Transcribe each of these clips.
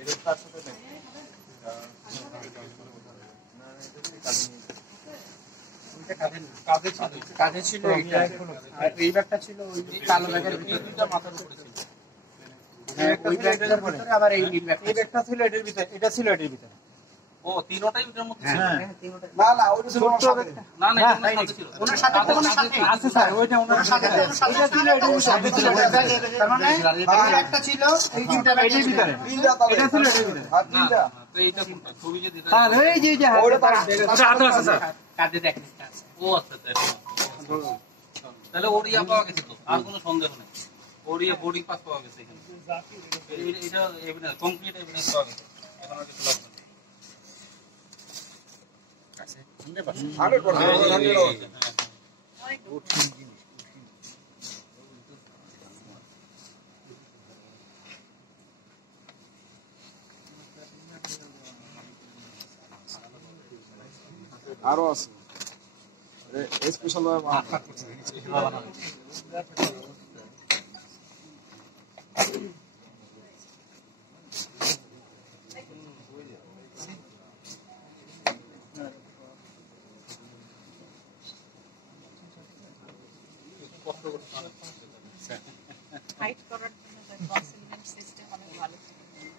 এটা তার সাথে দেখ কাঁধে ছিল এইটা, আর এই ব্যাগটা ছিল ওই কালো ব্যাগের ভিতরে, মাথার উপরে ছিল। হ্যাঁ, ওই ব্যাগটার ভিতরে আবার এই নীল ব্যাগ, এই ব্যাগটা ছিল এটার ভিতরে, এটা ছিল এটার ভিতরে। ও তিনটাই ওটার মধ্যে ছিল? হ্যাঁ তিনটাই। না না ওটা ছিল ওনার সাথে, না না ওনার সাথে ছিল, ওনার সাথে ওনার সাথে আছে স্যার, ওইটা ওনার সাথে এটা ছিল, এটার সাথে ছিল। তার মানে এই একটা ছিল এই তিনটা ব্যাগের ভিতরে, এটা ছিল এটার ভিতরে। আর তিনটা তো এইটা কোনটা ছবি যে দিতে স্যার, এই যে ওটা তার হাতে আছে স্যার, কাঁধে দেখেন আছে। ও আচ্ছা তাহলে ওড়িয়া পাওয়া গেছে তো, আর কোনো সন্দেহ নেই, ওড়িয়া বডি পাস পাওয়া গেছে এখানে, এটা এভিডেন্স, কমপ্লিট এভিডেন্স পাওয়া গেছে, এখন আর কিছু লাগবে না। আরো আছে স্পেশাল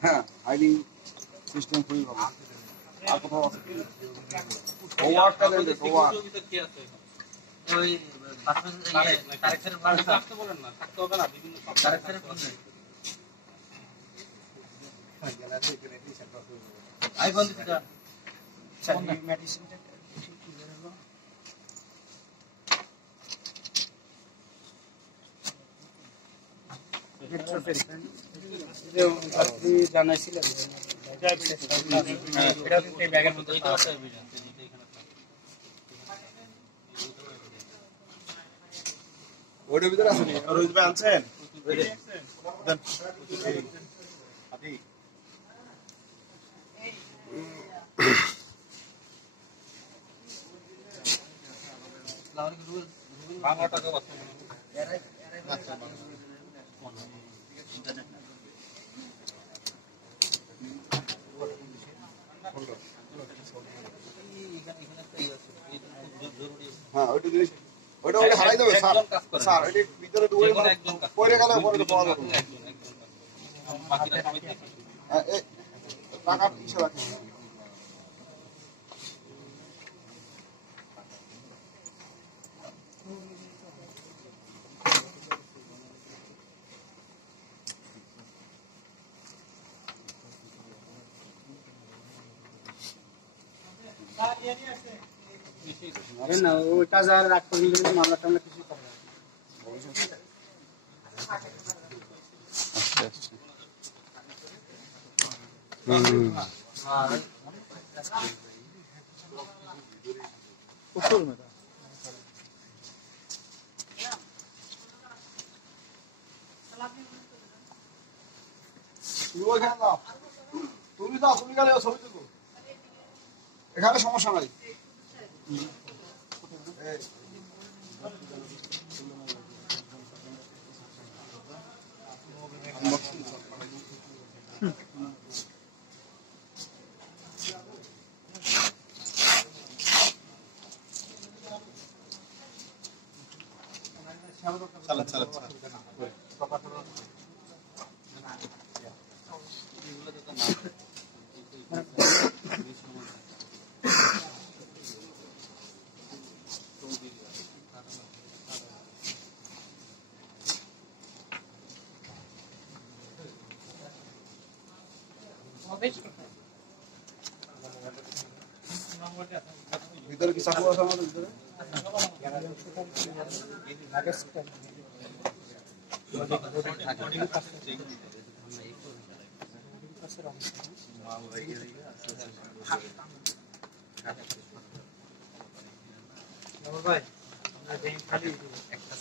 হ্যাঁ, হাইডিং সিস্টেম খুবই ভালো। আর কোথাও আছে ওয়ার্কটা দেন, ওয়ার্ক কি আছে ওই কারেক্টর আসতে বলেন না, থাকতে হবে না, বিভিন্ন কারেক্টরের ফোন নেই। আইফোন দিতে স্যার মেডিসিনটা কি বের হলো? আপনি জানাইছিলেন এটা কিন্তু এই ব্যাগের মধ্যে আছে, ওটার ভিতরে আছে। রোজ ভাই আনছেন আপনি বাংলা টাকা আছে হ্যাঁ, ওইটা জিনিস ওটা ওটা হারাই দেবে স্যার, স্যার এটা ভিতরে ঢুকে পড়ে গেলে পরে তো পাওয়া যাবে না। হ্যাঁ, এই টাকা পিছে রাখি। আরে না ওইটা যা রাখ করে নিলে মামলা টামলা কিছু করবে না। তুমি যাও, তুমি গেলে ছবি তুলবো, এখানে সমস্যা নাই। ভিতরে কি চাকু আছে আমাদের ভিতরে? ভাই আমরা খালি একটা